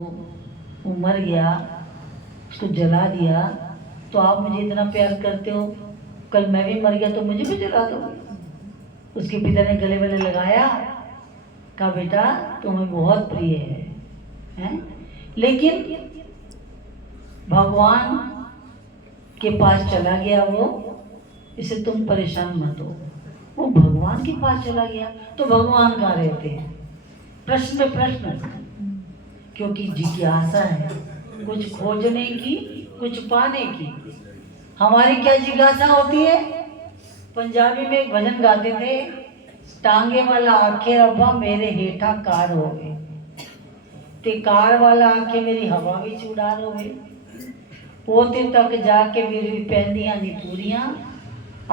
वो मर गया, उसको जला दिया, तो आप मुझे इतना प्यार करते हो, कल मैं भी मर गया तो मुझे भी जला दो। उसके पिता ने गले वले लगाया, कहा बेटा तुम्हें बहुत प्रिय है? लेकिन भगवान के पास चला गया वो, इसे तुम परेशान मत हो। वो भगवान के पास चला गया तो भगवान कहाँ रहते हैं? प्रश्न पे प्रश्न, क्योंकि जिज्ञासा है कुछ खोजने की, कुछ पाने की। हमारी क्या जिज्ञासा होती है? पंजाबी में एक भजन गाते थे, टांगे वाला आखे रब्बा मेरे हेठा कार हो गए, ते कार वाला आखे मेरी हवा भी उड़ार हो गए, पोते तक जाके मेरी पैंदियां नहीं पूरियां,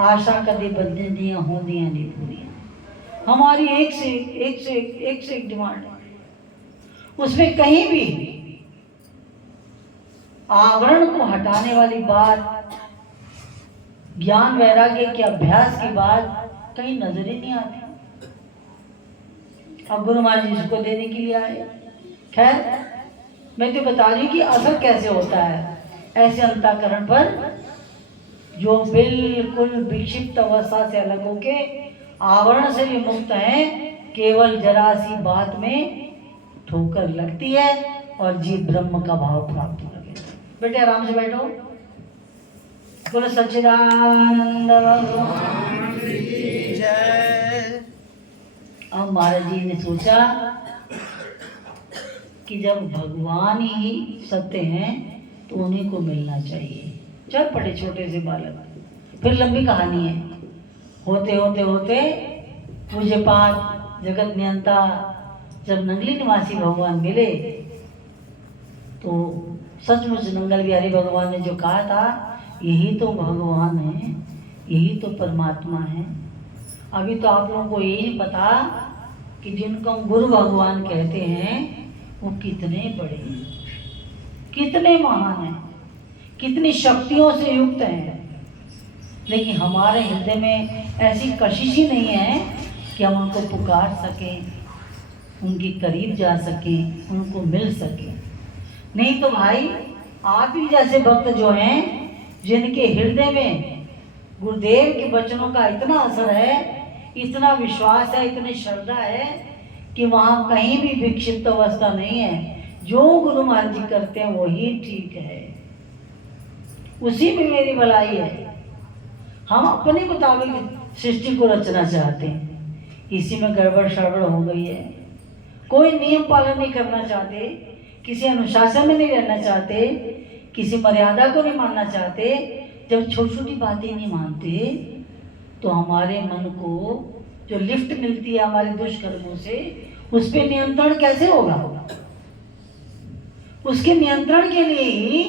आशा कदे बंदे दियां होंदियां नहीं पूरियां। हमारी एक से एक डिमांड है। उसमें कहीं भी आवरण को हटाने वाली बात, ज्ञान वैराग्य के अभ्यास की बात कहीं नजर ही नहीं आती। अब गुरु महाराज जी इसको देने के लिए आए। खैर मैं तो बता रही कि असर कैसे होता है ऐसे अंतःकरण पर जो बिल्कुल विक्षिप्त अवस्था से अलग होके आवरण से भी मुक्त है। केवल जरा सी बात में ठोकर लगती है और जीव ब्रह्म का भाव प्राप्त हो गया। बेटे आराम से बैठो। बोलो सच्चिदानंद भगवान की जय। अब महाराज जी ने सोचा कि जब भगवान ही सत्य हैं तो उन्हीं को मिलना चाहिए। चल पड़े छोटे से बालक। फिर लंबी कहानी है। होते होते होते पूज्य पाठ जगत नियंता जब नंगली निवासी भगवान मिले तो सचमुच नंगल बिहारी भगवान ने जो कहा था, यही तो भगवान है, यही तो परमात्मा है। अभी तो आप लोगों को यही पता कि जिनको हम गुरु भगवान कहते हैं वो कितने बड़े हैं, कितने महान हैं, कितनी शक्तियों से युक्त हैं। लेकिन हमारे हृदय में ऐसी कशिश ही नहीं है कि हम उनको पुकार सकें, उनके करीब जा सके, उनको मिल सके। नहीं तो भाई आप ही जैसे भक्त जो हैं, जिनके हृदय में गुरुदेव के वचनों का इतना असर है, इतना विश्वास है, इतनी श्रद्धा है कि वहाँ कहीं भी विक्षिप्त अवस्था नहीं है। जो गुरु महाराज जी करते हैं वही ठीक है, उसी में मेरी भलाई है। हम अपने मुताबिक सृष्टि को रचना चाहते हैं, इसी में गड़बड़ शड़बड़ हो गई है। कोई नियम पालन नहीं करना चाहते, किसी अनुशासन में नहीं रहना चाहते, किसी मर्यादा को नहीं मानना चाहते। जब छोटी छोटी बातें नहीं मानते तो हमारे मन को जो लिफ्ट मिलती है हमारे दुष्कर्मों से, उस पर नियंत्रण कैसे होगा? उसके नियंत्रण के लिए ही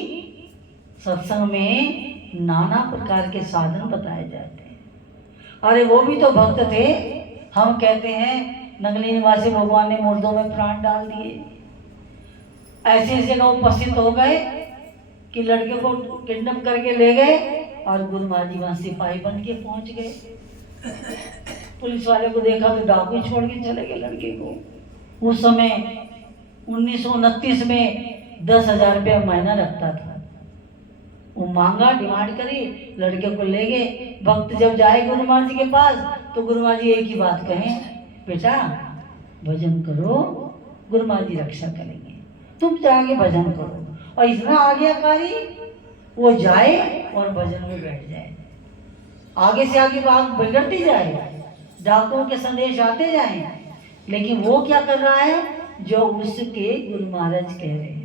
सत्संग में नाना प्रकार के साधन बताए जाते हैं। अरे वो भी तो भक्त थे। हम कहते हैं नंगली निवासी भगवान ने मुर्दों में प्राण डाल दिए। ऐसे जगह उपस्थित हो गए कि लड़के को किडनैप करके ले गए और गुरु महाराज जी वहां सिपाही बन के पहुंच गए। पुलिस वाले को देखा तो डाकू छोड़ के चले गए लड़के को। उस समय 1929 में 10,000 रुपया महीना रखता था। वो मांगा, डिमांड करी, लड़के को ले गए। भक्त जब जाए गुरु महाराज जी के पास तो गुरु महाराज जी एक ही बात कहें, बेटा भजन करो, गुरु महाराज जी रक्षा करेंगे, तुम जाके भजन करो। और इतना आज्ञाकारी, वो जाए और भजन में बैठ जाए। आगे से आगे बात बिगड़ती जाए, डाकुओं के संदेश आते जाएं, लेकिन वो क्या कर रहा है? जो उसके गुरु महाराज कह रहे हैं।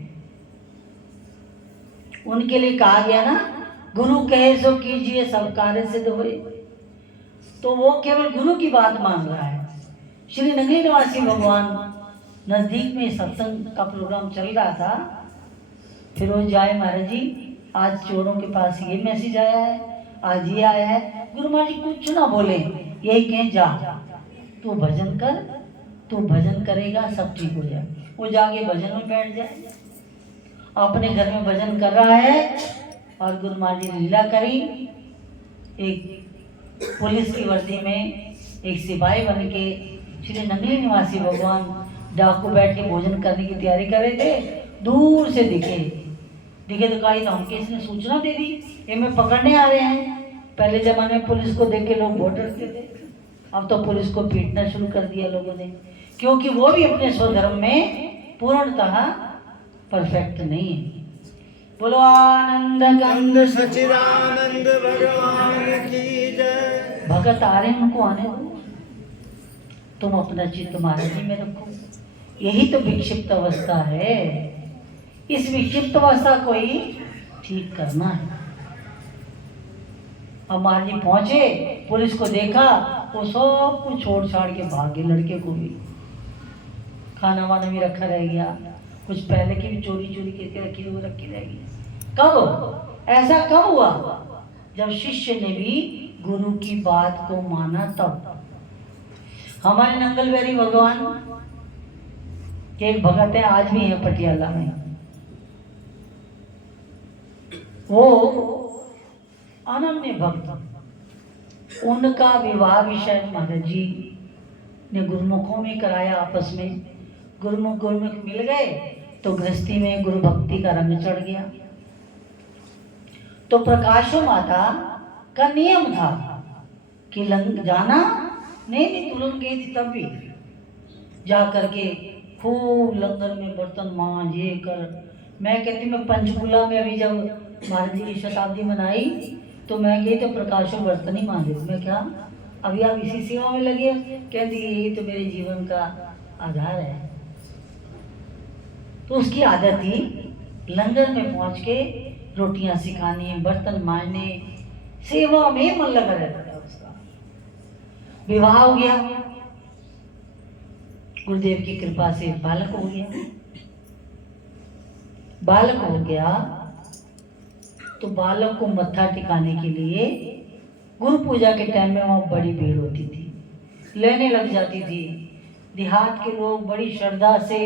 उनके लिए कहा गया ना, गुरु कहे सो कीजिए सब कार्य सिद्ध होए। तो वो केवल गुरु की बात मान रहा है। श्री नंगली निवासी भगवान नजदीक में सत्संग का प्रोग्राम चल रहा था। फिर वो जाए, महाराज जी आज चोरों के पास ये मैसेज आया है, आज ये आया है। गुरु महाराज जी कुछ ना बोले, यही कहें जा तू भजन कर, तू भजन करेगा सब ठीक हो जाए। वो जाके भजन में बैठ जाए, अपने घर में भजन कर रहा है। और गुरु महाराज जी ने लीला करी। एक पुलिस की वर्दी में एक सिपाही बन के श्री नंगली निवासी भगवान डाकू बैठ के भोजन करने की तैयारी कर रहे थे। दूर से दिखे तो कहा हमके इसने सूचना दे दी, ये में पकड़ने आ रहे हैं। पहले जमाने में पुलिस को देख के लोग बहुत डरते थे, अब तो पुलिस को पीटना शुरू कर दिया लोगों ने, क्योंकि वो भी अपने स्वधर्म में पूर्णतः परफेक्ट नहीं है। बोलो आनंद कंद सच्चिदानंद भगवान की जय। भगत आ रहे हैं, उनको आने दो, तुम अपना चित्त महाराज जी में रखो। यही तो विक्षिप्त अवस्था है, इस विक्षिप्त अवस्था को ही ठीक करना है। अब महाराज जी पहुंचे, पुलिस को देखा, वो सब कुछ छोड़ छाड़ के भागे। लड़के को भी खाना वाना भी रखा रह गया, कुछ पहले की भी चोरी करके रखी रह गई। कब ऐसा कब हुआ? जब शिष्य ने भी गुरु की बात को माना तब। हमारे नंगल बिहारी भगवान के एक भगत है, आज भी है पटियाला में, वो अनन्य भक्त। उनका विवाह भी शायद महाराज जी ने गुरुमुखों में कराया आपस में। गुरुमुख मिल गए तो गृहस्थी में गुरु भक्ति का रंग चढ़ गया। तो प्रकाशो माता का नियम था कि जाना नहीं तुरंत गई थी, तब भी जा करके खूब लंगर में बर्तन मांज ये कर। मैं कहती मैं पंचकूला में अभी जब महाराज जी की शताब्दी मनाई तो मैं गई तो प्रकाशो बर्तन ही मांजे। मैं क्या अभी आप इसी सेवा में लगे? कहती यही तो मेरे जीवन का आधार है। तो उसकी आदत थी लंगर में पहुंच के रोटियां सिखानी, बर्तन मारने, सेवा में मन लगा रहता था उसका। विवाह हो गया, गुरुदेव की कृपा से बालक हो गया। तो बालक को मत्था टिकाने के लिए गुरु पूजा के टाइम में वहाँ बड़ी भीड़ होती थी, लेने लग जाती थी। देहात के लोग बड़ी श्रद्धा से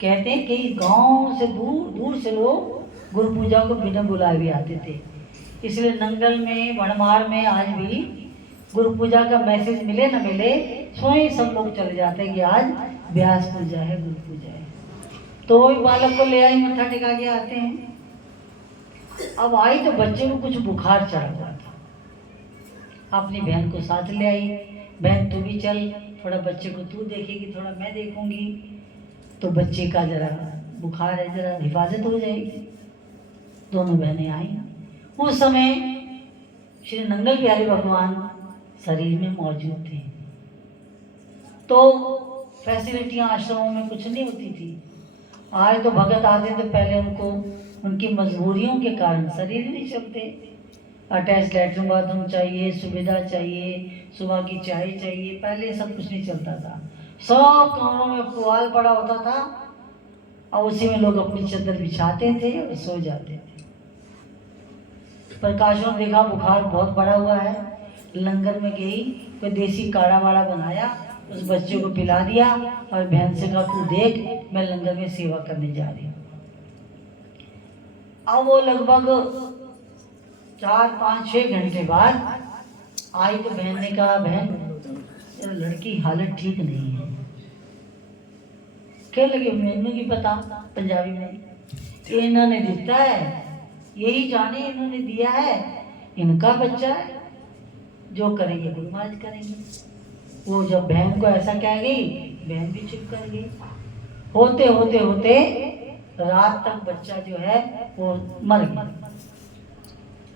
कहते हैं कि गांव से दूर से लोग गुरु पूजा को बिना बुलाए भी आते थे। इसलिए नंगल में, भड़मार में आज भी गुरु पूजा का मैसेज मिले न मिले, स्वयं सब लोग चले जाते हैं कि आज व्यास पूजा है, गुरु पूजा है। तो वही बालक को ले आई, मत्था टिका के आते हैं। अब आई तो बच्चे को कुछ बुखार चढ़ा हुआ था, अपनी बहन को साथ ले आई। बहन तू भी चल, थोड़ा बच्चे को तू देखेगी, थोड़ा मैं देखूंगी, तो बच्चे का जरा बुखार है, जरा हिफाजत हो जाएगी। दोनों बहनें आई। उस समय श्री नंगल बिहारी भगवान शरीर में मौजूद थे। तो फैसिलिटियां आश्रमों में कुछ नहीं होती थी। आज तो भगत आते थे, पहले उनको उनकी मजबूरियों के कारण शरीर नहीं चलते। अटैच लेटरिन बाथरूम चाहिए, सुविधा चाहिए, सुबह की चाय चाहिए, पहले सब कुछ नहीं चलता था। सब कमरों में पुआल पड़ा होता था और उसी में लोग अपनी चादर बिछाते थे और सो जाते थे। प्रकाशों ने देखा बुखार बहुत बड़ा हुआ है, लंगर में गई, कोई देसी काढ़ा वाड़ा बनाया, उस बच्चे को पिला दिया और बहन से कहा तू देख मैं लंगर में सेवा करने जा रही हूँ। अब वो लगभग 4-5-6 घंटे बाद आई तो बहन ने कहा बहन लड़की हालत ठीक नहीं है। क्या लगे मैंने की पता पंजाबी में, इन्होंने दिता है, यही जाने इन्होंने दिया है, इनका बच्चा है, जो करेंगे गुरु महाराज करेंगे। वो जब बहन को ऐसा कह गई, बहन भी चुप कर गई। होते होते होते रात तक बच्चा जो है वो मर गया।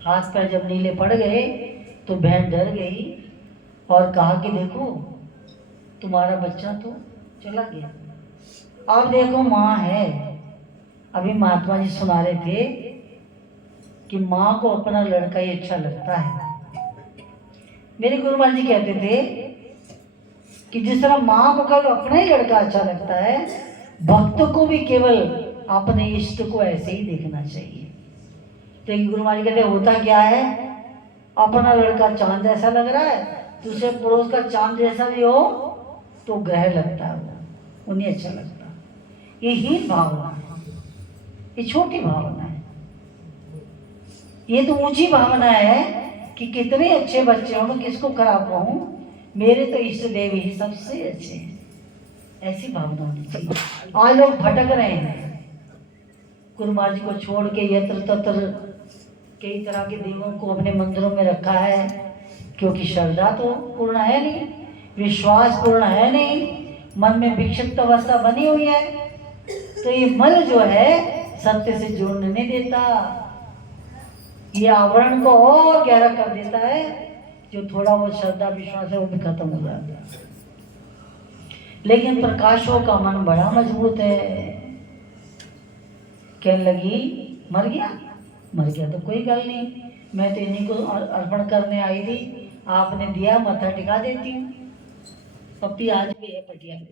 हाथ पैर जब नीले पड़ गए तो बहन डर गई और कहा कि देखो तुम्हारा बच्चा तो चला गया, अब देखो माँ है। अभी महात्मा जी सुना रहे थे कि माँ को अपना लड़का ही अच्छा लगता है। मेरे गुरु महाराज जी कहते थे कि जिस तरह माँ को केवल अपना ही लड़का अच्छा लगता है, भक्त को भी केवल अपने इष्ट को ऐसे ही देखना चाहिए। तो गुरु महाराज जी कहते होता क्या है, अपना लड़का चांद जैसा लग रहा है, दूसरे पड़ोस का चांद जैसा भी हो तो ग्रह लगता है, वो उन्हें अच्छा लगता है। ये हीन भावना है, ये छोटी भावना है। ये तो ऊंची भावना है कि कितने अच्छे बच्चे हों, मैं किसको खराब कहूँ, मेरे तो इष्ट देव ही सबसे अच्छे हैं। ऐसी भावना होनी चाहिए। आज लोग भटक रहे हैं, गुरु महाराज जी को छोड़ के यत्र तत्र कई तरह के देवों को अपने मंदिरों में रखा है, क्योंकि श्रद्धा तो पूर्ण है नहीं, विश्वास पूर्ण है नहीं, मन में विक्षिप्त अवस्था बनी हुई है। तो ये मल जो है सत्य से जोड़ने नहीं देता, ये आवरण को और गहरा कर देता है। जो थोड़ा वो श्रद्धा विश्वास है वो भी खत्म हो जाता है। लेकिन प्रकाशों का मन बड़ा मजबूत है। कहने लगी मर गया तो कोई गल नहीं, मैं तो इन्हीं को अर्पण करने आई थी, आपने दिया माथा टिका देती हूँ। पप्पी आज भी है पटिया में,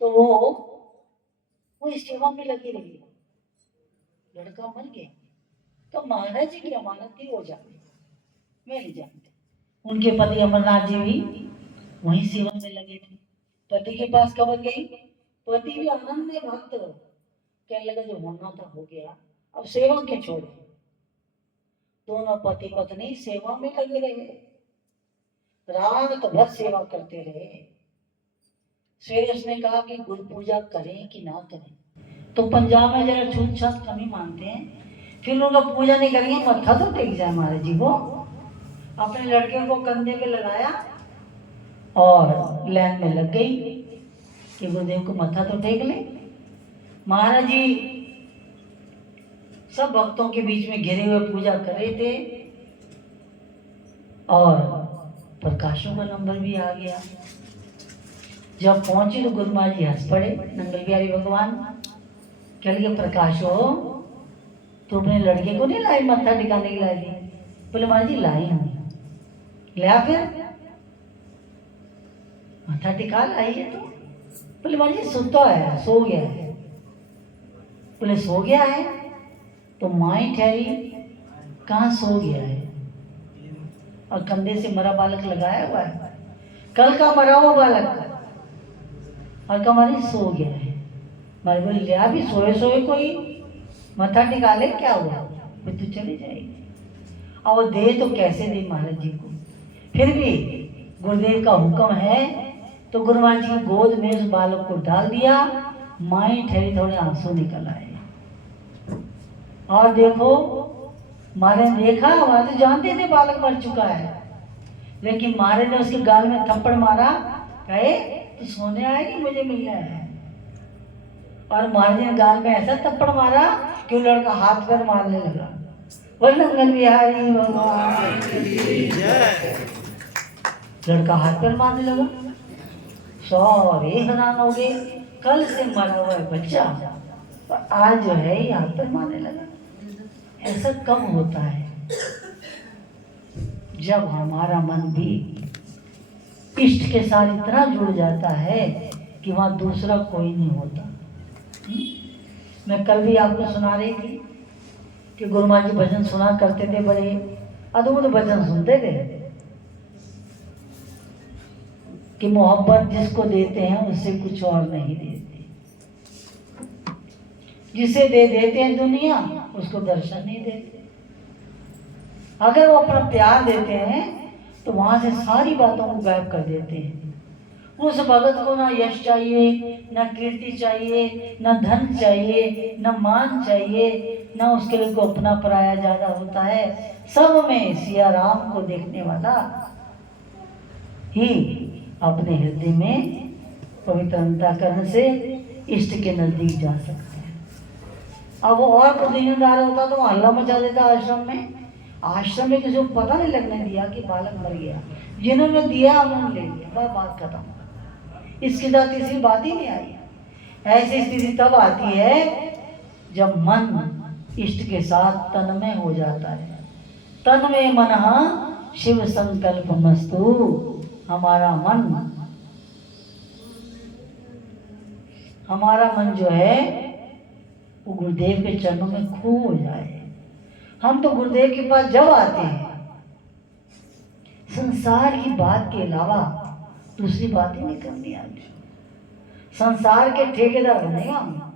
तो वो इस सेवा में लगी रही। लड़का मर गया तो महाराज जी की अमानत थी, वो जाने मैं नहीं जानती। उनके पति अमरनाथ जी भी वहीं सेवा में लगे थे। पति के पास कब गई, पति भी आनंद में भक्त, कहने लगा जो होना था हो गया, अब सेवा के छोड़े। दोनों पति पत्नी सेवा में लगे रहे, रात भर सेवा करते रहे। फिर उसने कहा कि गुरु पूजा करें कि ना करें, तो पंजाब में जरा छूत छात कम ही मानते हैं। फिर उनका पूजा नहीं करेंगे, मत्था तो टेक जाए महाराज जी को। अपने लड़के को कंधे पे लगाया और लाइन में लग गई कि गुरुदेव को मत्था तो टेक ले। महाराज जी सब भक्तों के बीच में घिरे हुए पूजा कर रहे थे और प्रकाशों का नंबर भी आ गया। जब पहुंची तो गुरु महाराज जी हंस पड़े, नंगल बिहारी भगवान। कह लगे प्रकाशो तो अपने लड़के को नहीं लाई मत्था टिकाने के लाई दी? बोले महाराज जी लाई हूँ। लिया फिर मत्था टिका लाई है तो? बोले महाराज जी सुता है, सो गया है। बोले सो गया है तो माई ठहरी, कहाँ सो गया है? और कंधे से मरा बालक लगाया हुआ है, कल का मरा हुआ बालक, और कमारी सो गया है। मारे बोले लिया भी सोए सोए कोई मत्था टिका ले, क्या हुआ? फिर तू चली जाएगी। और वो दे तो कैसे दे महाराज जी को? फिर भी गुरुदेव का हुक्म है तो गुरु महाराज जी की गोद में उस बालक को डाल दिया। माई ठहरी, थोड़े आंसू निकल आए। और देखो मारे ने देखा, वहां तो जानते थे बालक मर चुका है, लेकिन मारे ने उसके गाल में थप्पड़ मारा, कहे तू सोने आया कि मुझे मिलना है? और महाराज ने गाल में ऐसा थप्पड़ मारा कि वो लड़का हाथ पैर मारने लगा। बोल नंगल बिहारी भगवान की जय। लड़का हाथ पैर मारने लगा, सारे हैरान हो गए। कल से मरा हुआ है बच्चा और आज जो है ये हाथ पैर मारने लगा। ऐसा कब होता है? जब हमारा मन भी इष्ट के साथ इतना जुड़ जाता है कि वहां दूसरा कोई नहीं होता। मैं कल भी आपको सुना रही थी कि गुरु महाराज जी भजन सुना करते थे, बड़े अद्भुत भजन सुनते थे कि मोहब्बत जिसको देते हैं उससे कुछ और नहीं देते, जिसे दे देते हैं दुनिया उसको दर्शन नहीं देते। अगर वो अपना प्यार देते हैं तो वहां से सारी बातों को गायब कर देते हैं। उस भगत को ना यश चाहिए, ना कीर्ति चाहिए, ना धन चाहिए, ना मान चाहिए, ना उसके को अपना पराया ज्यादा होता है। सब में सिया राम को देखने वाला ही अपने हृदय में पवित्र अंतःकरण से इष्ट के नजदीक जा सकता है। अब वो और प्रतिनिधिदार होता तो हल्ला मचा देता आश्रम में। आश्रम में किसी को पता नहीं लगने दिया कि बालक मर गया। जिन्होंने दिया उन्होंने ले लिया, वह बात खत्म। इसके साथ तीसरी बात ही नहीं आई। ऐसी स्थिति तब आती है जब मन इष्ट के साथ तन्मय हो जाता है। तन्मय मनः शिव संकल्प मस्तु। हमारा मन जो है वो गुरुदेव के चरणों में खो हो जाए। हम तो गुरुदेव के पास जब आते हैं संसार की बात के अलावा दूसरी बात ही नहीं करनी आती। संसार के ठेकेदार बनेगा हम।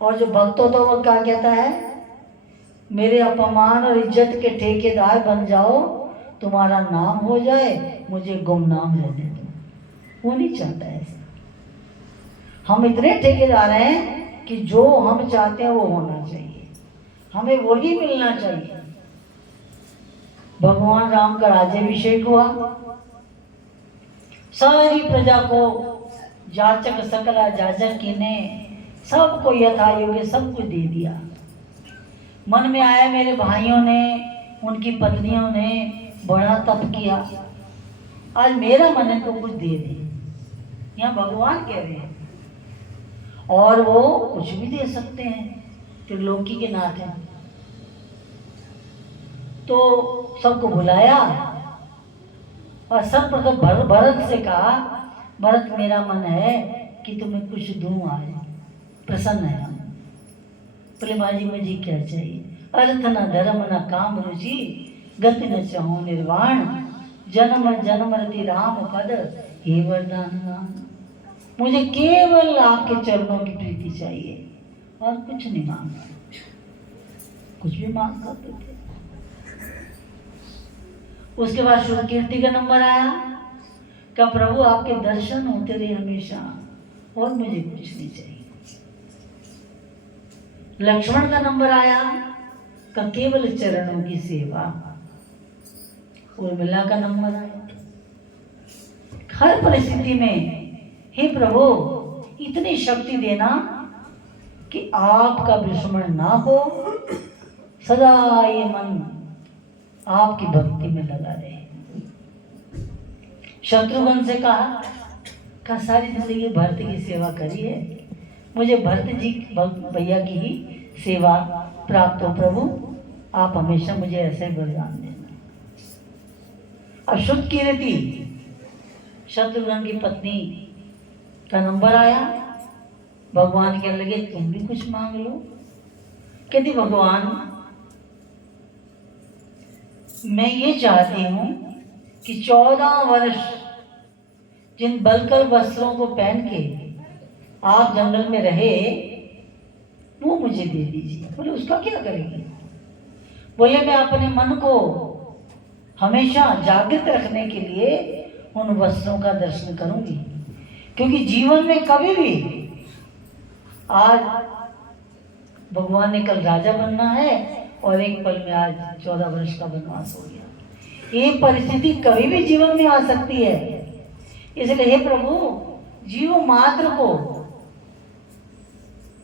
और जो भक्त होता है वो क्या कहता है? मेरे अपमान और इज्जत के ठेकेदार बन जाओ, तुम्हारा नाम हो जाए, मुझे गुमनाम रहने दो। वो नहीं चाहता ऐसा। हम इतने ठेकेदार हैं कि जो हम चाहते हैं वो होना चाहिए, हमें वही मिलना चाहिए। भगवान राम का राज्याभिषेक हुआ, सारी प्रजा को जाचक सकला जाचक ने सबको यथा योग्य सब कुछ दे दिया। मन में आया मेरे भाइयों ने, उनकी पत्नियों ने बड़ा तप किया, आज मेरा मन है तो कुछ दे दे। यहाँ भगवान कह रहे हैं, और वो कुछ भी दे सकते हैं, त्रिलोकी के नाथ हैं। तो सबको बुलाया और सर्वप्रथम भरत से कहा, भरत मेरा मन है कि तुम्हें कुछ दूं, आज प्रसन्न है हम। बोले माँ जी मुझे क्या चाहिए? अर्थ न धर्म न काम रुचि, गति न चाहो निर्वाण, जन्म जन्म रति राम पद, हे वरदान नाम। मुझे केवल आपके चरणों की प्रीति चाहिए और कुछ नहीं मांगना। कुछ भी मांग करते थे। उसके बाद शुद्ध कीर्ति का नंबर आया, का प्रभु आपके दर्शन होते रहे हमेशा और मुझे कुछ नहीं चाहिए। लक्ष्मण का नंबर आया, का केवल चरणों की सेवा। उर्मिला का नंबर आया, हर परिस्थिति में हे प्रभु इतनी शक्ति देना कि आपका विस्मरण ना हो, सदा ये मन आपकी भक्ति में लगा रहे। शत्रुघ्न से कहा सारी जिंदगी भरत की सेवा करी है, मुझे भरत जी भैया की ही सेवा प्राप्त हो प्रभु, आप हमेशा मुझे ऐसे ही वरदान देना। अब शुद्ध कीर्ति शत्रुघ्न की पत्नी का नंबर आया, भगवान कहने लगे तुम भी कुछ मांग लो। कहती भगवान मैं ये चाहती हूँ कि 14 वर्ष जिन बलकर वस्त्रों को पहन के आप जंगल में रहे वो मुझे दे दीजिए। बोले उसका क्या करेंगे? बोले मैं अपने मन को हमेशा जागृत रखने के लिए उन वस्त्रों का दर्शन करूंगी, क्योंकि जीवन में कभी भी आज भगवान ने कल राजा बनना है और एक पल में आज 14 वर्ष का वनवास हो गया। ये परिस्थिति कभी भी जीवन में आ सकती है, इसलिए हे प्रभु जीव मात्र को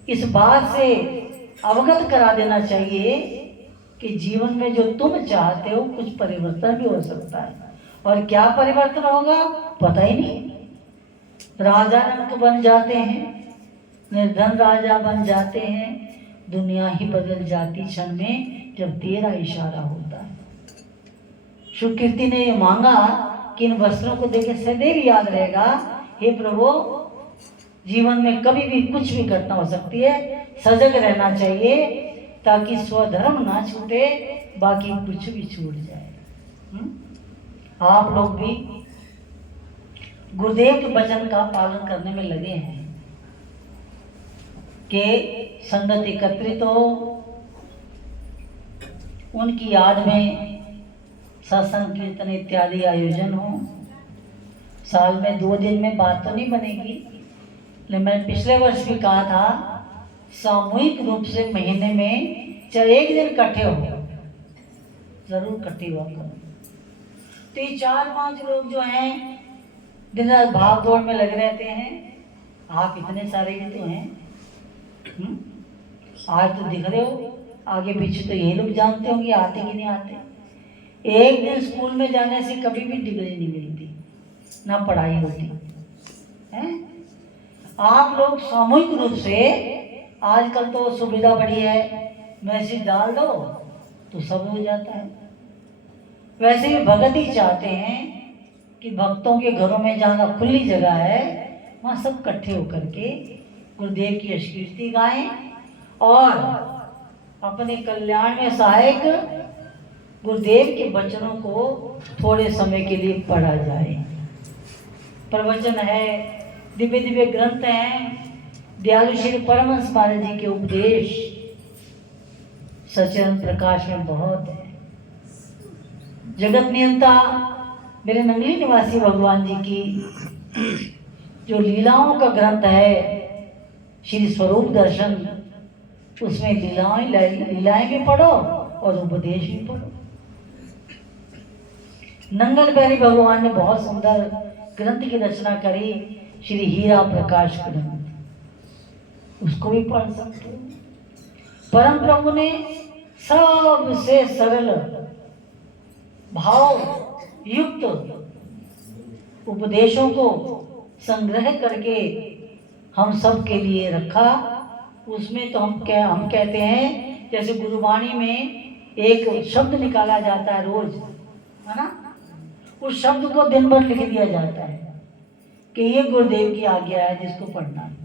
इस बात से अवगत करा देना चाहिए कि जीवन में जो तुम चाहते हो कुछ परिवर्तन भी हो सकता है। और क्या परिवर्तन होगा पता ही नहीं। राजा रंग बन जाते हैं, निर्धन राजा बन जाते हैं, दुनिया ही बदल जाती क्षण में जब तेरा इशारा होता है। सुकीर्ति ने ये मांगा कि इन वस्त्रों को देखे सदैव याद रहेगा, हे प्रभु जीवन में कभी भी कुछ भी घटना हो सकती है, सजग रहना चाहिए ताकि स्वधर्म ना छूटे, बाकी कुछ भी छूट जाए। आप लोग भी गुरुदेव के वचन का पालन करने में लगे हैं कि संगत एकत्रित हो, उनकी याद में सत्संग कीर्तन इत्यादि आयोजन हो। साल में 2 दिन में बात तो नहीं बनेगी, लेकिन मैंने पिछले वर्ष भी कहा था सामूहिक रूप से महीने में चाहे एक दिन इकट्ठे हो, जरूर इकट्ठे हुआ करो। तो ये 4-5 लोग जो हैं दिन रात भाग दौड़ में लगे रहते हैं, आप इतने सारे ही तो हैं। आज तो दिख रहे हो, आगे पीछे तो ये लोग जानते होंगे आते कि नहीं आते। एक दिन स्कूल में जाने से कभी भी डिग्री नहीं मिलती, ना पढ़ाई होती है। आप लोग सामूहिक रूप से, आजकल तो सुविधा बढ़ी है, मैसेज डाल दो तो सब हो जाता है। वैसे भी भगत ही चाहते हैं कि भक्तों के घरों में जहाँ खुली जगह है वहाँ सब इकट्ठे होकर के गुरुदेव की कीर्ति गाएं और अपने कल्याण में सहायक गुरुदेव के वचनों को थोड़े समय के लिए पढ़ा जाए। प्रवचन है, दिव्य दिव्य ग्रंथ हैं, दयालु श्री परमहंस महाराज जी के उपदेश सचरन प्रकाश में बहुत है। जगत नियंता मेरे नंगली निवासी भगवान जी की जो लीलाओं का ग्रंथ है श्री स्वरूप दर्शन, उसमें लीलाएं भी पढ़ो और उपदेश भी पढ़ो। नंगल बिहारी भगवान ने बहुत सुंदर ग्रंथ की रचना करी, श्री हीरा प्रकाश ग्रंथ, उसको भी पढ़ सकते हो। परम प्रभु ने सबसे सरल भाव युक्त उपदेशों को संग्रह करके हम सब के लिए रखा। उसमें तो हम कहते हैं, जैसे गुरुवाणी में एक शब्द निकाला जाता है रोज, है ना, उस शब्द को दिन भर लिख दिया जाता है कि ये गुरुदेव की आज्ञा है, जिसको पढ़ना है,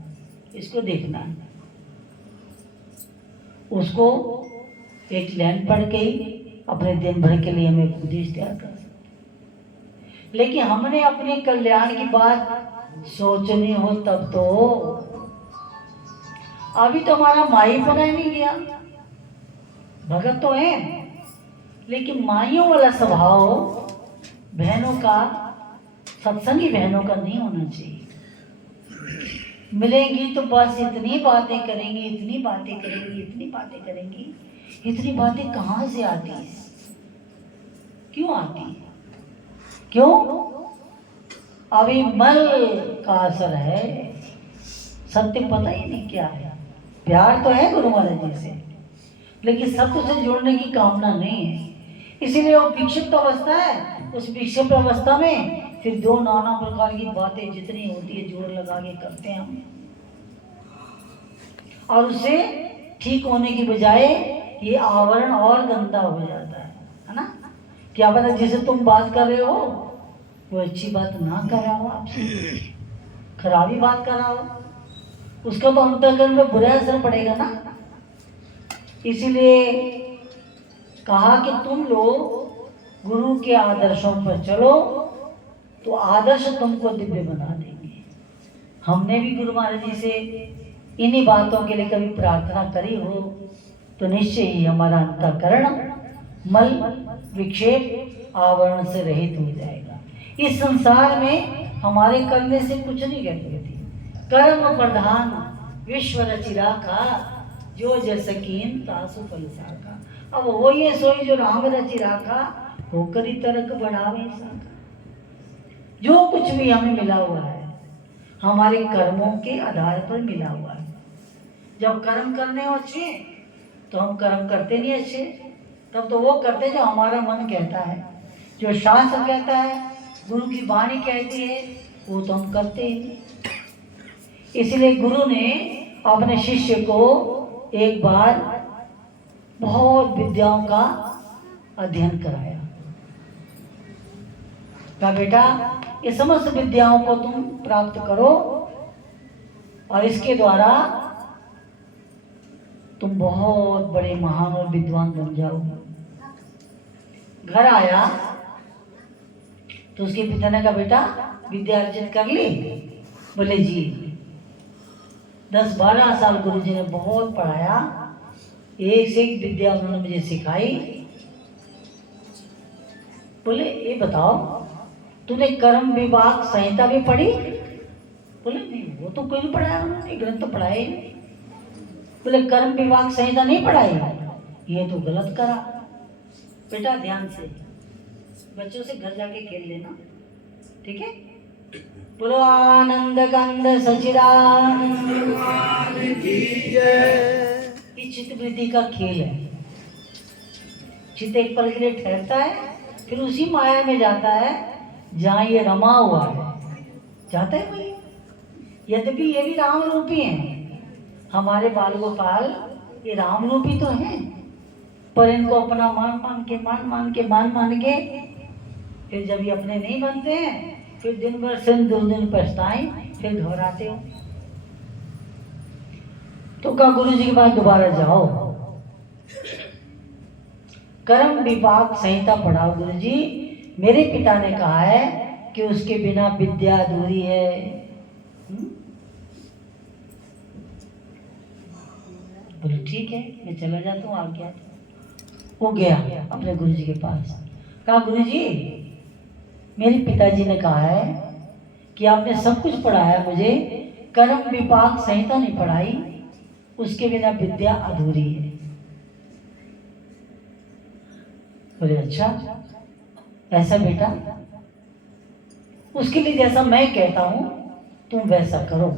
इसको देखना है। उसको एक लाइन पढ़ के ही अपने दिन भर के लिए हमें उपदेश तैयार कर सकते। लेकिन हमने अपने कल्याण की बात सोचनी हो तब तो अभी तो हमारा माई पना नहीं गया। भगत तो है, लेकिन माइयों वाला स्वभाव बहनों का, सत्संगी बहनों का नहीं होना चाहिए। मिलेंगी तो बस इतनी बातें करेंगी, इतनी बातें करेंगी, इतनी बातें करेंगी। इतनी बातें कहाँ से आती है? क्यों आती है? क्यों? अभी मल का असर है, सत्य पता ही नहीं क्या है। प्यार तो है गुरु महाराज जी से, लेकिन सत्य से जुड़ने की कामना नहीं है। इसीलिए वो विक्षिप्त अवस्था है। उस विक्षिप्त अवस्था में फिर दो नाना प्रकार की बातें जितनी होती है जोड़ लगा के करते हैं हम, और उससे ठीक होने की बजाय ये आवरण और गंदा हो जाता है ना। क्या पता जिसे तुम बात कर रहे हो वो अच्छी बात ना कर रहा हो, आपसे खराबी बात कर रहा हो, उसका तो अंतर्गत में बुरा असर पड़ेगा ना। इसीलिए कहा कि तुम लोग गुरु के आदर्शों पर चलो तो आदर्श तुमको दिव्य बना देंगे। हमने भी गुरु महाराज जी से इन्हीं बातों के लिए कभी प्रार्थना करी हो तो निश्चय ही हमारा अंतःकरण मल विक्षेप आवरण से रहित हो जाएगा। इस संसार में हमारे करने से कुछ नहीं कहते थे। कर्म प्रधान विश्व रचिरा का, जो जसकीन तासु फलसा का। अब वो ये सोई जो राम रचिरा का, होकर ही तर्क बढ़ावे साका। जो कुछ भी हमें मिला हुआ है हमारे कर्मों के आधार पर मिला हुआ है। जब कर्म करने हो अच्छे तो हम कर्म करते नहीं अच्छे, तब तो वो करते जो हमारा मन कहता है, जो शास्त्र कहता है, गुरु की वाणी कहती है, वो तो हम करते ही नहीं। इसलिए गुरु ने अपने शिष्य को एक बार बहुत विद्याओं का अध्ययन कराया। कहा बेटा ये समस्त विद्याओं को तुम प्राप्त करो और इसके द्वारा तुम बहुत बड़े महान और विद्वान बन जाओगे। घर आया तो उसके पिता ने कहा बेटा विद्या अर्जित कर ली? बोले जी। 10-12 साल गुरुजी ने बहुत पढ़ाया, एक से एक विद्या उन्होंने मुझे सिखाई। बोले ये बताओ तूने कर्म विभाग संहिता भी पढ़ी? बोले नहीं वो तो कोई नहीं पढ़ाया उन्होंने, ग्रंथ तो पढ़ाए ही नहीं। बोले कर्म विभाग संहिता नहीं पढ़ाई? ये तो गलत करा। बेटा ध्यान से बच्चों से घर जाके खेल लेना, ठीक है? बोलो आनंद कंद सचिदानंद की जय। ये चित्त वृत्ति का खेल है। चित्त एक पल के लिए ठहरता है, फिर उसी माया में जाता है जहाँ ये रमा हुआ है, जाता है वही। यद्यपि ये भी राम रूपी हैं, हमारे बाल गोपाल ये राम रूपी तो हैं, पर इनको अपना मान मान के फिर जब ये अपने नहीं बनते हैं फिर दिन भर दिन पछताएं, फिर घबराते हो। तो कहा गुरु जी के पास दोबारा जाओ, कर्म विभाग संहिता पढ़ाओ। गुरु जी मेरे पिता ने कहा है कि उसके बिना विद्या अधूरी है। बोले ठीक है मैं चला जाता हूँ, आज्ञा। वो गया अपने गुरु जी के पास। कहा गुरु जी मेरे पिताजी ने कहा है कि आपने सब कुछ पढ़ाया मुझे, कर्म विपाक संहिता नहीं पढ़ाई, उसके बिना विद्या अधूरी है। बोले अच्छा ऐसा बेटा, उसके लिए जैसा मैं कहता हूं तुम वैसा करो।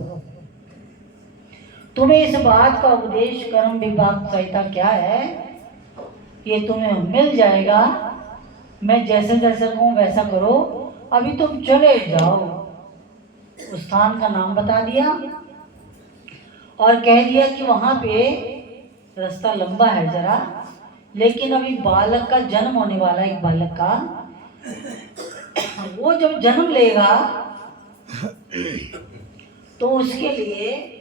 तुम्हें इस बात का उपदेश कर्म विपाक संहिता क्या है ये तुम्हें मिल जाएगा। मैं जैसे जैसे कहूं वैसा करो। अभी तुम चले जाओ। उस स्थान का नाम बता दिया और कह दिया कि वहां पे रास्ता लंबा है जरा, लेकिन अभी बालक का जन्म होने वाला है, एक बालक का। वो जब जन्म लेगा तो उसके लिए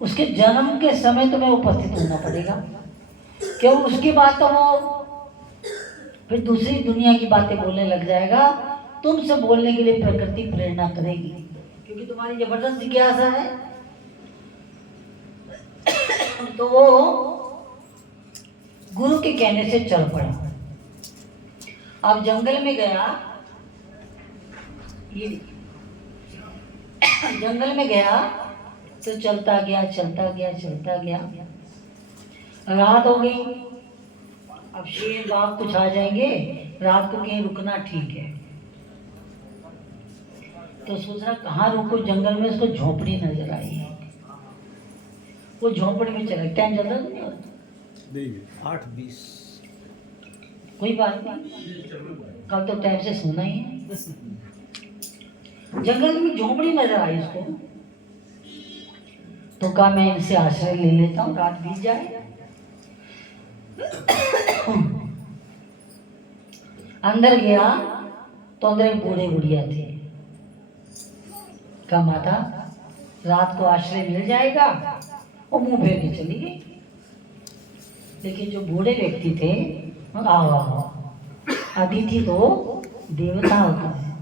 उसके जन्म के समय तुम्हें उपस्थित होना पड़ेगा, क्यों? उसके बाद तो वो फिर दूसरी दुनिया की बातें बोलने लग जाएगा। तुमसे बोलने के लिए प्रकृति प्रेरणा करेगी, क्योंकि तुम्हारी जबरदस्त जिज्ञासा है। तो वो गुरु के कहने से चल पड़ा। अब जंगल में गया, ये जंगल में गया तो चलता गया चलता गया चलता गया। रात हो गई। अब शेर बाघ कुछ आ जाएंगे, रात को कहीं रुकना ठीक है। तो सोच रहा कहाँ रुको जंगल में। उसको झोपड़ी नजर आई। वो झोपड़ी में चला। टाइम ज्यादा नहीं, 8:20। कोई बात नहीं, कल तो टाइम से सोना ही है। जंगल में झोपड़ी नजर आई उसको। तो कहा मैं इनसे आश्रय ले लेता हूँ, रात बीत जाए। अंदर गया तो अंदर एक बूढ़े बुढ़िया थे। कहा माता रात को आश्रय मिल जाएगा। वो मुंह फेर के चली गई। लेकिन जो बूढ़े व्यक्ति थे, आओ अतिथि तो देवता होता है।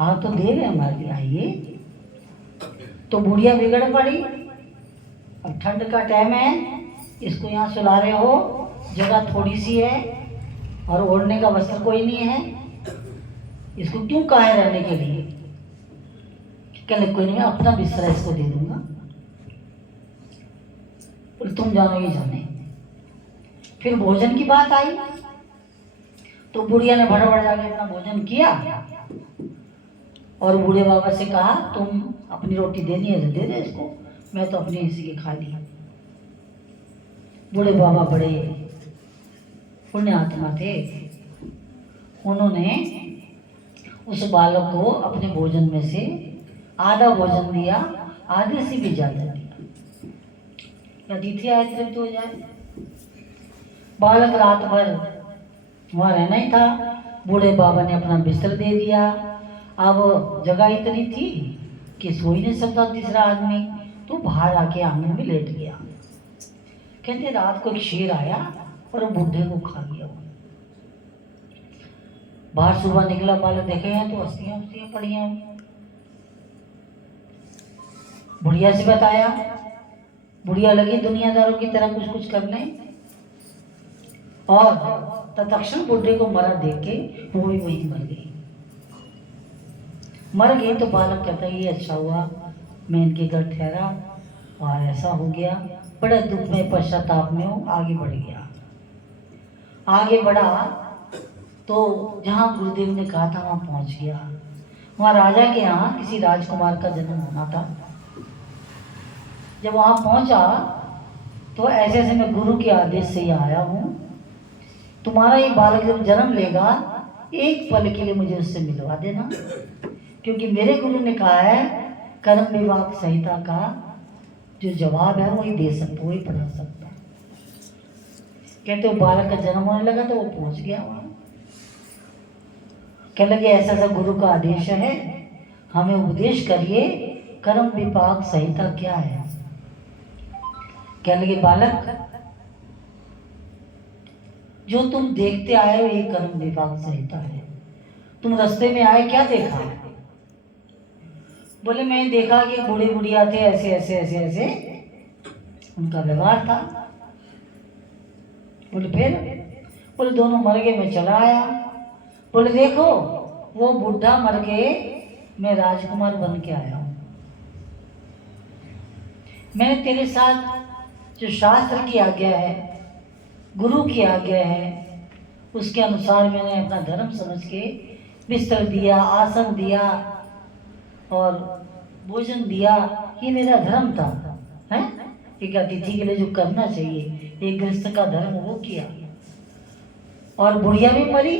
आप तो देव है हमारे लिए, आइए। तो बुढ़िया बिगड़ पड़ी। अब ठंड का टाइम है, इसको यहाँ सुला रहे हो, जगह थोड़ी सी है और ओढ़ने का वस्त्र कोई नहीं है, इसको क्यों कहा है रहने के लिए? कहले कोई नहीं, मैं अपना बिस्तर इसको दे दूंगा, तुम जानो ये जाने। फिर भोजन की बात आई तो बुढ़िया ने भड़बड़ जाके अपना भोजन किया और बूढ़े बाबा से कहा तुम अपनी रोटी देनी है तो दे दे इसको, मैं तो अपनी इसी के खा ली। बूढ़े बाबा बड़े पुण्य आत्मा थे। उन्होंने उस बालक को अपने भोजन में से आधा भोजन दिया, आधे से भी ज्यादा दिया। अतिथि आए तृप्त हो जाए। बालक रात भर वहां रहना ही था। बूढ़े बाबा ने अपना बिस्तर दे दिया। अब जगह इतनी थी कि सो ही नहीं सकता तीसरा आदमी, तो बाहर आके आंगन में लेट गया। कहते रात को एक शेर आया और बूढ़े को खा गया। बाहर सुबह निकला, बालक देखे हैं तो अस्थियां अस्थियां पड़ी हैं। बुढ़िया से बताया, बुढ़िया लगी दुनियादारों की तरह कुछ कुछ करने और तत्क्षण बूढ़े को मरा देख के वो भी वही मर गई। मर गई तो बालक कहता है ये अच्छा हुआ मैं इनके घर ठहरा और ऐसा हो गया। बड़े दुख में पश्चाताप में हूँ। आगे बढ़ गया। आगे बढ़ा तो जहाँ गुरुदेव ने कहा था वहाँ पहुँच गया। वहाँ राजा के यहाँ किसी राजकुमार का जन्म होना था। जब वहाँ पहुँचा तो ऐसे ऐसे मैं गुरु के आदेश से ही आया हूँ, तुम्हारा ये बालक जब जन्म लेगा एक पल के लिए मुझे उससे मिलवा देना, क्योंकि मेरे गुरु ने कहा है कर्म विभाग संहिता का जो जवाब है वही दे सकता, वही पढ़ा सकता। कहते हो बालक का जन्म होने लगा तो वो पहुंच गया वहां। कह लगे ऐसा ऐसा गुरु का आदेश है, हमें उपदेश करिए कर्म विभाग संहिता क्या है। कह लगे बालक जो तुम देखते आए हो ये कर्म विभाग संहिता है। तुम रास्ते में आए क्या देखा? बोले मैं देखा कि बूढ़े बुढ़िया थे, ऐसे ऐसे ऐसे ऐसे उनका व्यवहार था। बोले फिर? बोले दोनों मर गए, मैं चला आया। बोले देखो वो बुढ़ा मर के मैं राजकुमार बन के आया हूँ। मैंने तेरे साथ जो शास्त्र की आज्ञा है, गुरु की आज्ञा है, उसके अनुसार मैंने अपना धर्म समझ के बिस्तर दिया, आसन दिया और भोजन दिया। ये मेरा धर्म था, है? एक अतिथि के लिए जो करना चाहिए, एक गृहस्थ का धर्म वो किया। और बुढ़िया भी मरी।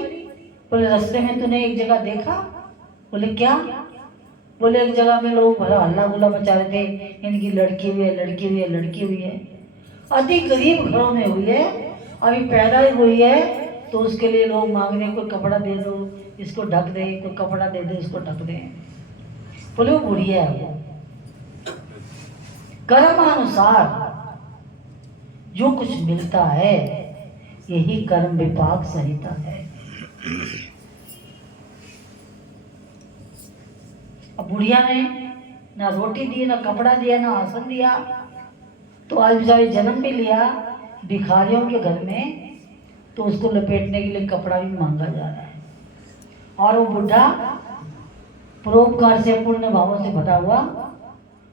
बोले रास्ते में तूने एक जगह देखा? बोले क्या? बोले एक जगह में लोग बड़ा हल्ला गुल्ला मचा रहे थे, इनकी लड़की हुई है, लड़की हुई है, लड़की हुई है। अति गरीब घरों में हुई है, अभी पैदा ही हुई है, तो उसके लिए लोग मांग रहे कोई कपड़ा दे दो, इसको ढक दे, कोई कपड़ा दे दो, इसको ढक दे। बोले वो बुढ़िया है। वो कर्मानुसार जो कुछ मिलता है यही कर्म विपाक संहिता है। अब बुढ़िया ने ना रोटी दी, ना कपड़ा दिया, ना आसन दिया, तो आज बेचारी जन्म भी लिया भिखारियों के घर में, तो उसको लपेटने के लिए कपड़ा भी मांगा जा रहा है। और वो बुढ़ा परोपकार से, पुण्य भावों से भरा हुआ,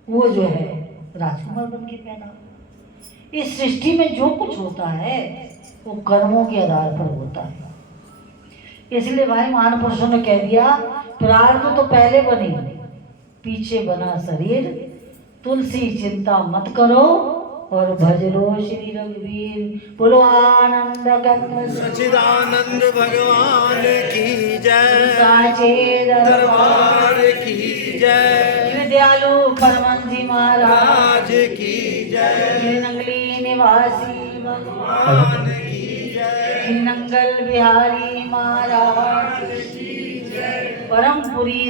वो जो है राजकुमार बन के पैदा। इस सृष्टि में जो कुछ होता है वो कर्मों के आधार पर होता है। इसलिए भाई महान पुरुषों ने कह दिया, प्रारब्ध तो पहले बनी, पीछे बना शरीर, तुलसी चिंता मत करो और भज लो श्री रघुवीर। बोलो आनंद गंग सच्चिदानंद भगवान की जय, साचे दरबार की जय, दयालु परमंजी महाराज की जय, नंगली निवासी भगवान की जय, नंगल बिहारी महाराज परमपुरी